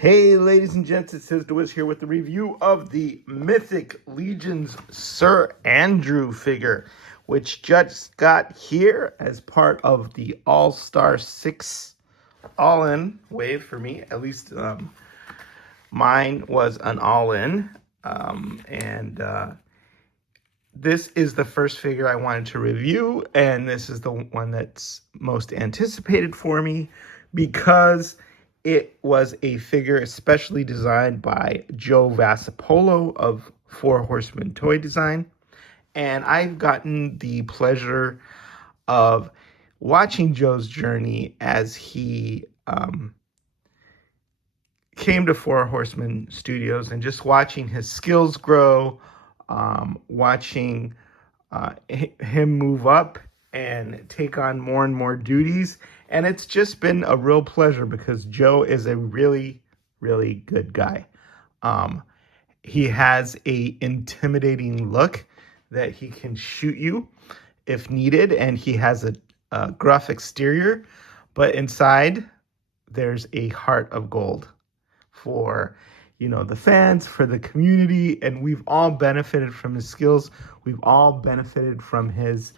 Hey, ladies and gents, it says DeWiz here with the review of the Mythic Legion's Sir Andrew figure, which just got here as part of the All-Star 6 all-in wave for me. At least mine was an all-in. This is the first figure I wanted to review, and this is the one that's most anticipated for me because it was a figure especially designed by Joe Vasipolo of Horsemen Toy Design. And I've gotten the pleasure of watching Joe's journey as he came to Horsemen Studios and just watching his skills grow, watching him move up and take on more and more duties. And it's just been a real pleasure because Joe is a really, really good guy. He has a intimidating look that he can shoot you if needed, and he has a gruff exterior, but inside there's a heart of gold for the fans, for the community, and we've all benefited from his skills. We've all benefited from his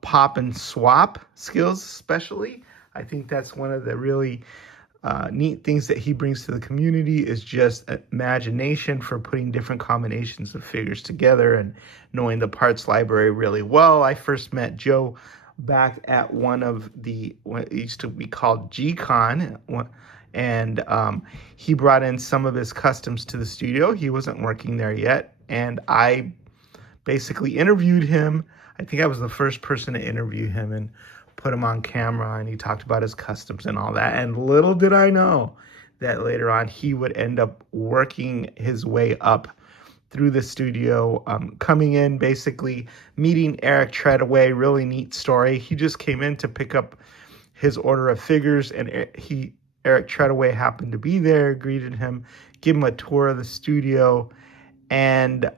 pop and swap skills, especially. I think that's one of the really neat things that he brings to the community is just imagination for putting different combinations of figures together and knowing the parts library really well. I first met Joe back at one of what used to be called G-Con, and he brought in some of his customs to the studio. He wasn't working there yet, and I basically interviewed him. I think I was the first person to interview him and put him on camera, and he talked about his customs and all that. And little did I know that later on he would end up working his way up through the studio, coming in, basically meeting Eric Treadaway. Really neat story. He just came in to pick up his order of figures, and Eric Treadaway happened to be there, greeted him, gave him a tour of the studio, and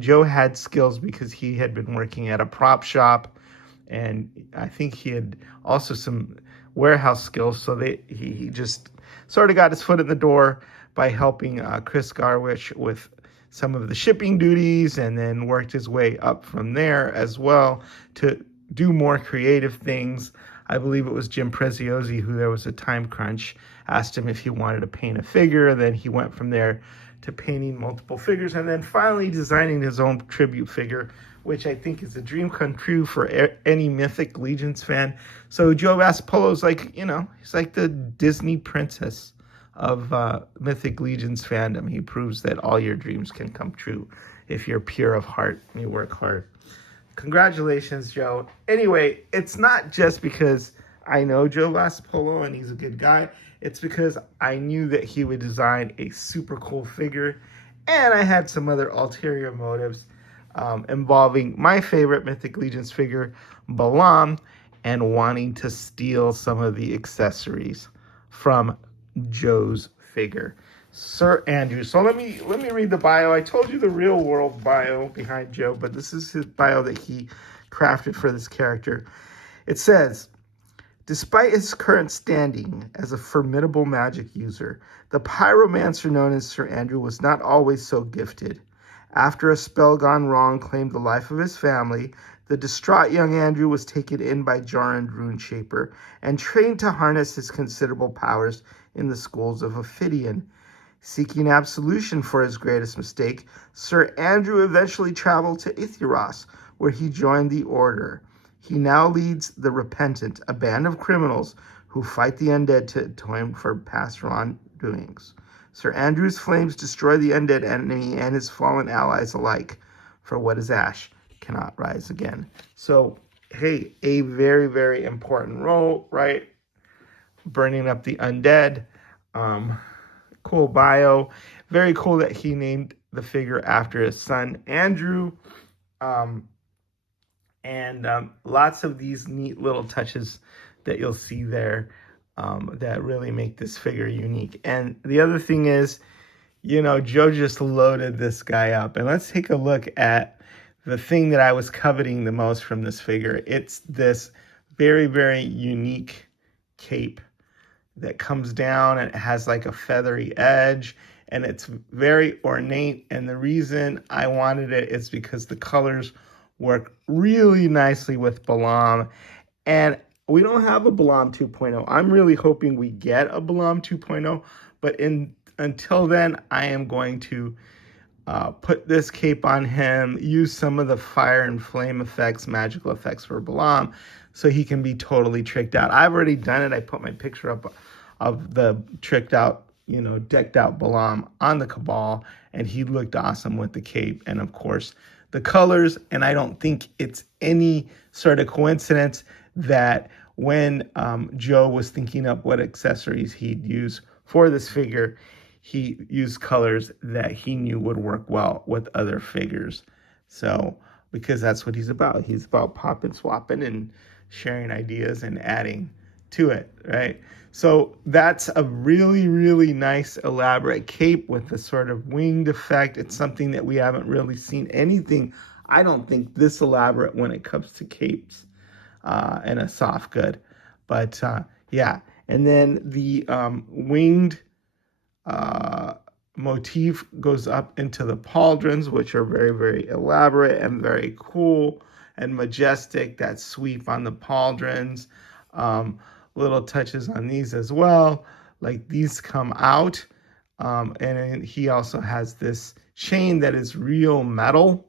Joe had skills because he had been working at a prop shop, and I think he had also some warehouse skills. So he just sort of got his foot in the door by helping Chris Garwich with some of the shipping duties, and then worked his way up from there as well to do more creative things. I believe it was Jim Preziosi, who there was a time crunch, asked him if he wanted to paint a figure, and then he went from there to painting multiple figures, and then finally designing his own tribute figure, which I think is a dream come true for any Mythic Legions fan. So Joe Vasipolo is like, he's like the Disney princess of Mythic Legions fandom. He proves that all your dreams can come true if you're pure of heart and you work hard. Congratulations, Joe. Anyway, it's not just because I know Joe Vasipolo and he's a good guy. It's because I knew that he would design a super cool figure, and I had some other ulterior motives involving my favorite Mythic Legions figure, Balam, and wanting to steal some of the accessories from Joe's figure, Sir Andrew. So let me read the bio. I told you the real world bio behind Joe, but this is his bio that he crafted for this character. It says, despite his current standing as a formidable magic user, the pyromancer known as Sir Andrew was not always so gifted. After a spell gone wrong claimed the life of his family, the distraught young Andrew was taken in by Jarrand Runeshaper and trained to harness his considerable powers in the schools of Ophidian. Seeking absolution for his greatest mistake, Sir Andrew eventually traveled to Itheros, where he joined the Order. He now leads the Repentant, a band of criminals who fight the undead to atone for past wrongdoings. Sir Andrew's flames destroy the undead enemy and his fallen allies alike, for what is ash cannot rise again. So, hey, a very, very important role, right? Burning up the undead. Cool bio. Very cool that he named the figure after his son, Andrew. Lots of these neat little touches that you'll see there that really make this figure unique. And the other thing is, Joe just loaded this guy up. And let's take a look at the thing that I was coveting the most from this figure. It's this very, very unique cape that comes down and it has like a feathery edge, and it's very ornate. And the reason I wanted it is because the colors work really nicely with Balam. And we don't have a Balam 2.0. I'm really hoping we get a Balam 2.0, but until then, I am going to put this cape on him, use some of the fire and flame effects, magical effects for Balam, so he can be totally tricked out. I've already done it. I put my picture up of the tricked out, decked out Balam on the Cabal, and he looked awesome with the cape. And of course, the colors. And I don't think it's any sort of coincidence that when Joe was thinking up what accessories he'd use for this figure, he used colors that he knew would work well with other figures. So, because that's what he's about. He's about popping, swapping, and sharing ideas and adding to it, right? So that's a really, really nice, elaborate cape with the sort of winged effect. It's something that we haven't really seen anything, I don't think, this elaborate when it comes to capes and a soft good. But yeah, and then the winged motif goes up into the pauldrons, which are very, very elaborate and very cool and majestic. That sweep on the pauldrons, little touches on these as well. Like these come out, and he also has this chain that is real metal.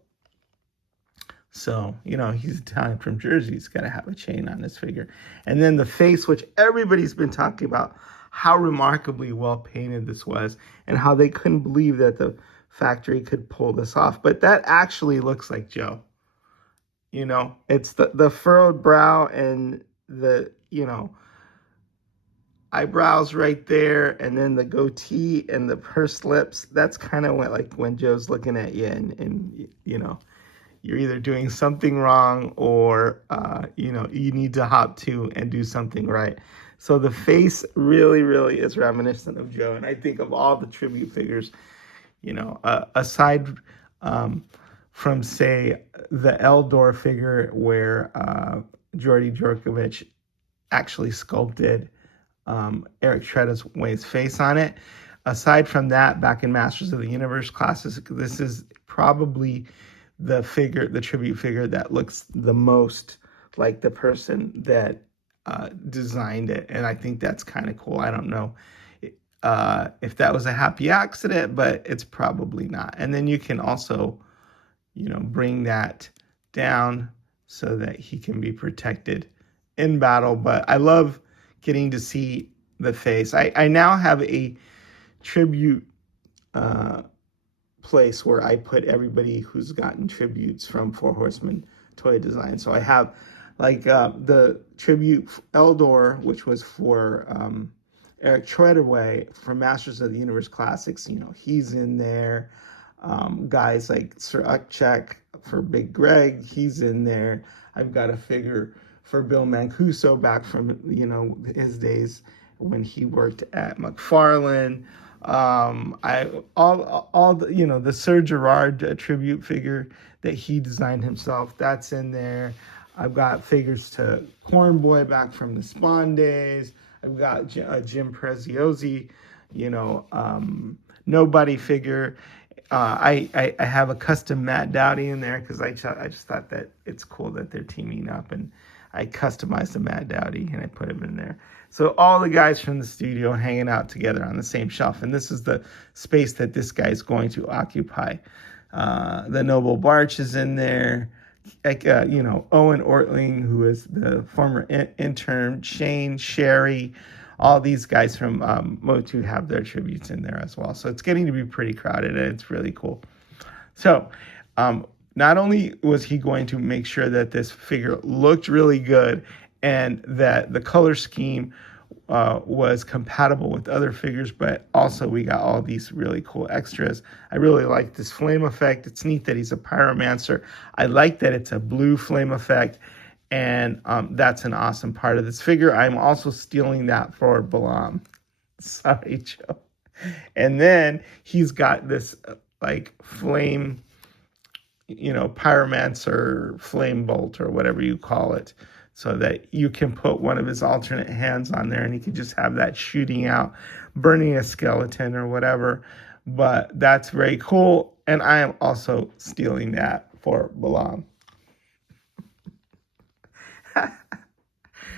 So, he's Italian from Jersey. He's got to have a chain on his figure. And then the face, which everybody's been talking about, how remarkably well painted this was and how they couldn't believe that the factory could pull this off. But that actually looks like Joe. It's the furrowed brow and the, eyebrows right there, and then the goatee and the pursed lips. That's kind of like when Joe's looking at you and you're either doing something wrong or, you need to hop to and do something right. So the face really, really is reminiscent of Joe. And I think of all the tribute figures, aside from, say, the Eldor figure where Jordy Djorkovic actually sculpted Eric Treadway's face on it. Aside from that, back in Masters of the Universe classes, this is probably the tribute figure that looks the most like the person that designed it. And I think that's kind of cool. I don't know if that was a happy accident, but it's probably not. And then you can also, bring that down so that he can be protected in battle. But I love getting to see the face. I now have a tribute place where I put everybody who's gotten tributes from Four Horsemen Toy Design. So I have the tribute Eldor, which was for Eric Treadway from Masters of the Universe Classics. He's in there. Guys like Sir Ukchek for Big Greg, he's in there. I've got a figure for Bill Mancuso back from, his days when he worked at McFarlane. The Sir Gerard tribute figure that he designed himself, that's in there. I've got figures to Corn Boy back from the Spawn days. I've got Jim Preziosi, Nobody figure. I have a custom Matt Dowdy in there because I just thought that it's cool that they're teaming up, and I customized the Matt Dowdy and I put him in there. So all the guys from the studio hanging out together on the same shelf, and this is the space that this guy's going to occupy. The Noble Barch is in there. Owen Ortling, who is the former intern, Shane, Sherry, all these guys from Motu have their tributes in there as well. So it's getting to be pretty crowded, and it's really cool. So not only was he going to make sure that this figure looked really good and that the color scheme was compatible with other figures, but also we got all these really cool extras. I really like this flame effect. It's neat that he's a pyromancer. I like that it's a blue flame effect, and that's an awesome part of this figure. I'm also stealing that for Balam. Sorry, Joe. And then he's got this flame, pyromancer flame bolt or whatever you call it. so that you can put one of his alternate hands on there and you can just have that shooting out, burning a skeleton or whatever. But that's very cool. And I am also stealing that for Balaam.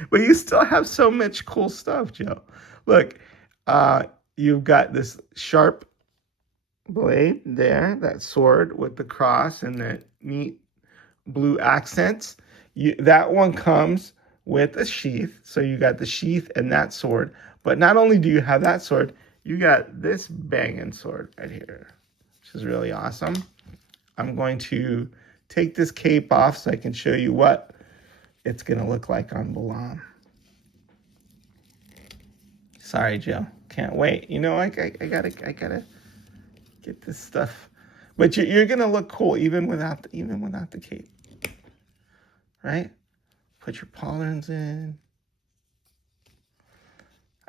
But you still have so much cool stuff, Joe. Look, you've got this sharp blade there, that sword with the cross and the neat blue accents. That one comes with a sheath. So you got the sheath and that sword. But not only do you have that sword, you got this banging sword right here, which is really awesome. I'm going to take this cape off so I can show you what it's going to look like on Balaam. Sorry, Joe. Can't wait. You know, I gotta get this stuff. But you're going to look cool even without the cape. Right? Put your pauldrons in.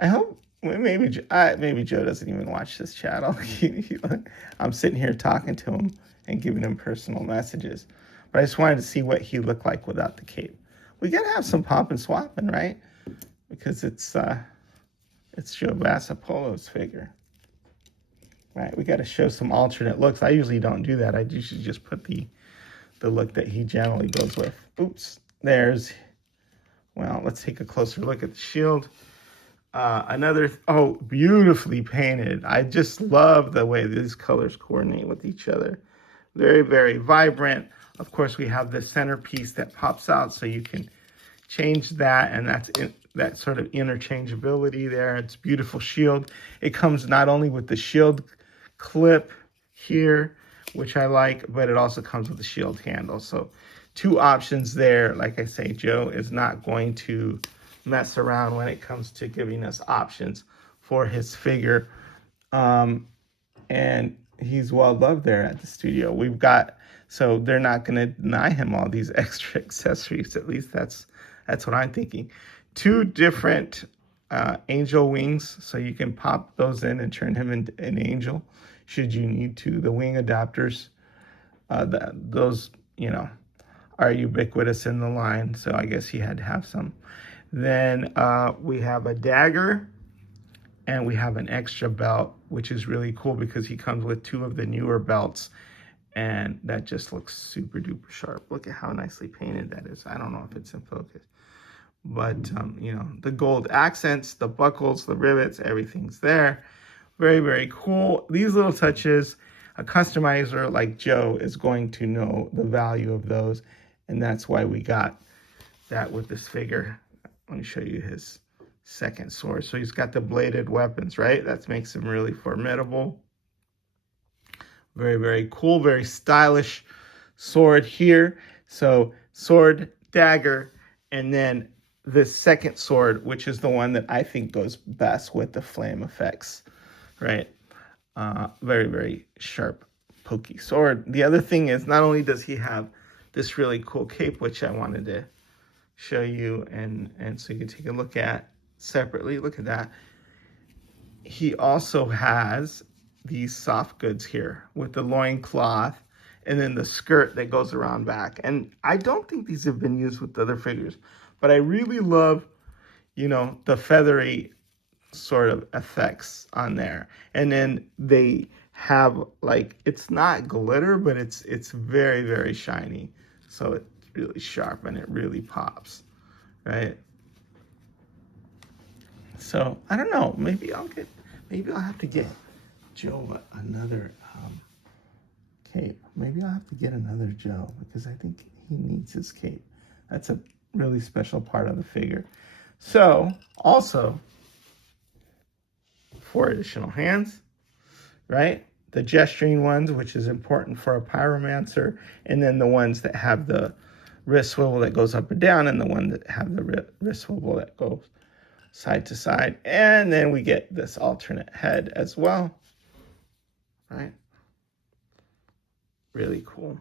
I hope maybe Joe doesn't even watch this channel. I'm sitting here talking to him and giving him personal messages. But I just wanted to see what he looked like without the cape. We gotta have some pop and swapping, right? Because it's Joe Vasipolo's figure. Right? We gotta show some alternate looks. I usually don't do that. I usually just put the look that he generally goes with. Oops. Well, let's take a closer look at the shield. Beautifully painted. I just love the way these colors coordinate with each other. Very, very vibrant. Of course, we have the centerpiece that pops out, so you can change that, and that sort of interchangeability there. It's a beautiful shield. It comes not only with the shield clip here, which I like, but it also comes with the shield handle. So 2 options there. Like I say, Joe is not going to mess around when it comes to giving us options for his figure. And he's well loved there at the studio. So they're not going to deny him all these extra accessories. At least that's what I'm thinking. 2 different angel wings, so you can pop those in and turn him into an angel should you need to. The wing adapters, those, are ubiquitous in the line, so I guess he had to have some. Then we have a dagger, and we have an extra belt, which is really cool because he comes with 2 of the newer belts, and that just looks super duper sharp. Look at how nicely painted that is. I don't know if it's in focus, but the gold accents, the buckles, the rivets, everything's there. Very, very cool. These little touches, a customizer like Joe is going to know the value of those, and that's why we got that with this figure. Let me show you his second sword. So he's got the bladed weapons, right? That makes him really formidable. Very, very cool, very stylish sword here. So sword, dagger, and then this second sword, which is the one that I think goes best with the flame effects, right? Very, very sharp, pokey sword. The other thing is, not only does he have this really cool cape, which I wanted to show you, and so you can take a look at separately. Look at that. He also has these soft goods here with the loincloth and then the skirt that goes around back. And I don't think these have been used with other figures, but I really love, the feathery sort of effects on there. And then they have, like, it's not glitter, but it's very, very shiny. So it's really sharp and it really pops, right? So I don't know, maybe I'll have to get Joe another cape. Maybe I'll have to get another Joe because I think he needs his cape. That's a really special part of the figure. So also 4 additional hands, right? The gesturing ones, which is important for a pyromancer, and then the ones that have the wrist swivel that goes up and down, and the one that have the wrist swivel that goes side to side. And then we get this alternate head as well, right? Really cool.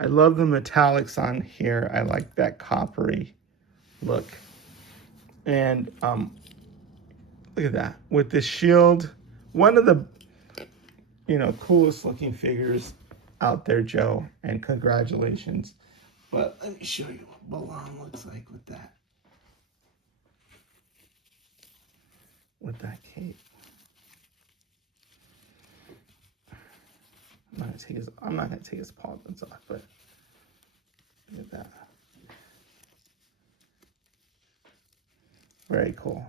I love the metallics on here. I like that coppery look. And look at that. With this shield, one of the coolest looking figures out there, Joe, and congratulations. But let me show you Balaam looks like with that cape. I'm not gonna take his pauldrons off, but look at that. Very cool.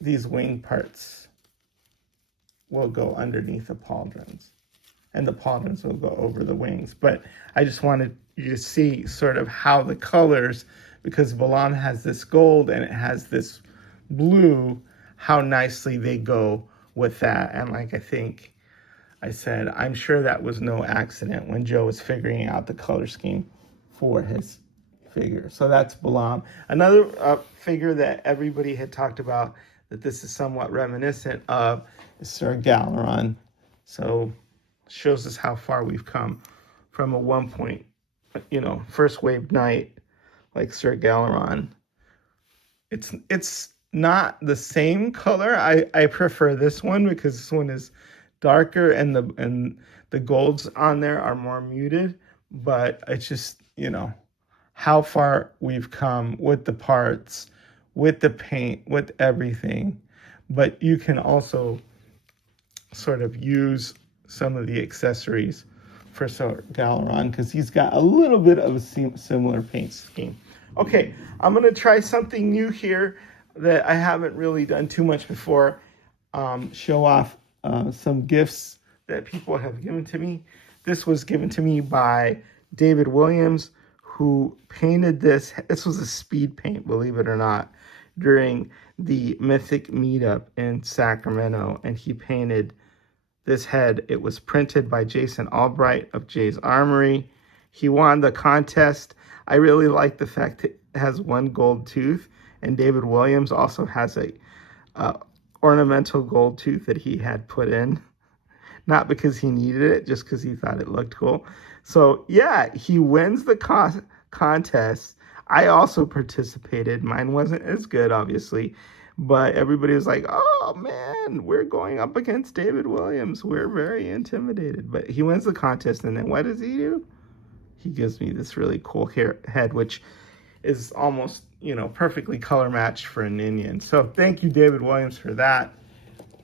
These wing parts will go underneath the pauldrons, and the pauldrons will go over the wings. But I just wanted you to see sort of how the colors, because Balaam has this gold and it has this blue, how nicely they go with that. And like I said, I'm sure that was no accident when Joe was figuring out the color scheme for his figure. So that's Balaam. Another figure that everybody had talked about that this is somewhat reminiscent of is Sir Galeron. So shows us how far we've come from a 1 point, first wave knight like Sir Galeron. It's not the same color. I prefer this one because this one is darker and the golds on there are more muted, but it's just, how far we've come with the parts, with the paint, with everything. But you can also sort of use some of the accessories for Sir Galeron because he's got a little bit of a similar paint scheme. Okay, I'm going to try something new here that I haven't really done too much before. Show off some gifts that people have given to me. This was given to me by David Williams, who painted this. This was a speed paint, believe it or not, during the Mythic meetup in Sacramento. And he painted this head. It was printed by Jason Albright of Jay's Armory. He won the contest. I really like the fact that it has one gold tooth. And David Williams also has a ornamental gold tooth that he had put in. Not because he needed it, just because he thought it looked cool. So yeah, he wins the contest. I also participated. Mine wasn't as good, obviously, but everybody was like, oh man, we're going up against David Williams. We're very intimidated. But he wins the contest, and then what does he do? He gives me this really cool head, which is almost, perfectly color matched for an Indian. So thank you, David Williams, for that.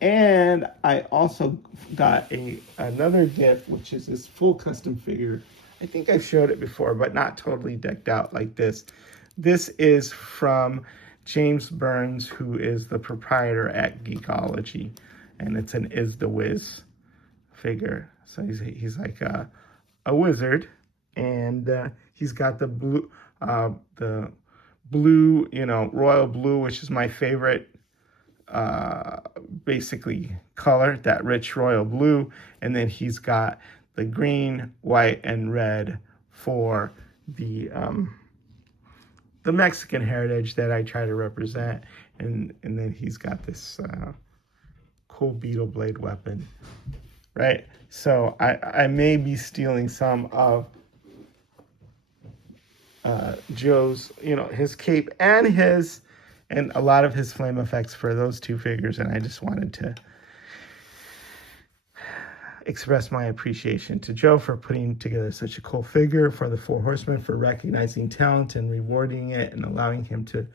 And I also got another gift, which is this full custom figure. I think I've showed it before, but not totally decked out like this. This is from James Burns, who is the proprietor at Geekology, and it's an Is the Wiz figure. So he's like a wizard, and he's got the blue, royal blue, which is my favorite. Basically color, that rich royal blue, and then he's got the green, white, and red for the Mexican heritage that I try to represent, and then he's got this cool beetle blade weapon, right? So I may be stealing some of Joe's, his cape and a lot of his flame effects for those two figures, and I just wanted to express my appreciation to Joe for putting together such a cool figure, for the Four Horsemen for recognizing talent and rewarding it and allowing him to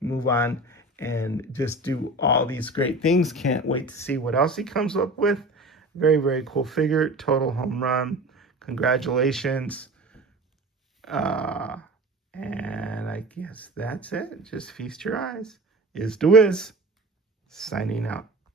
move on and just do all these great things. Can't wait to see what else he comes up with. Very, very cool figure. Total home run. Congratulations. And I guess that's it. Just feast your eyes. Is the Wiz signing out.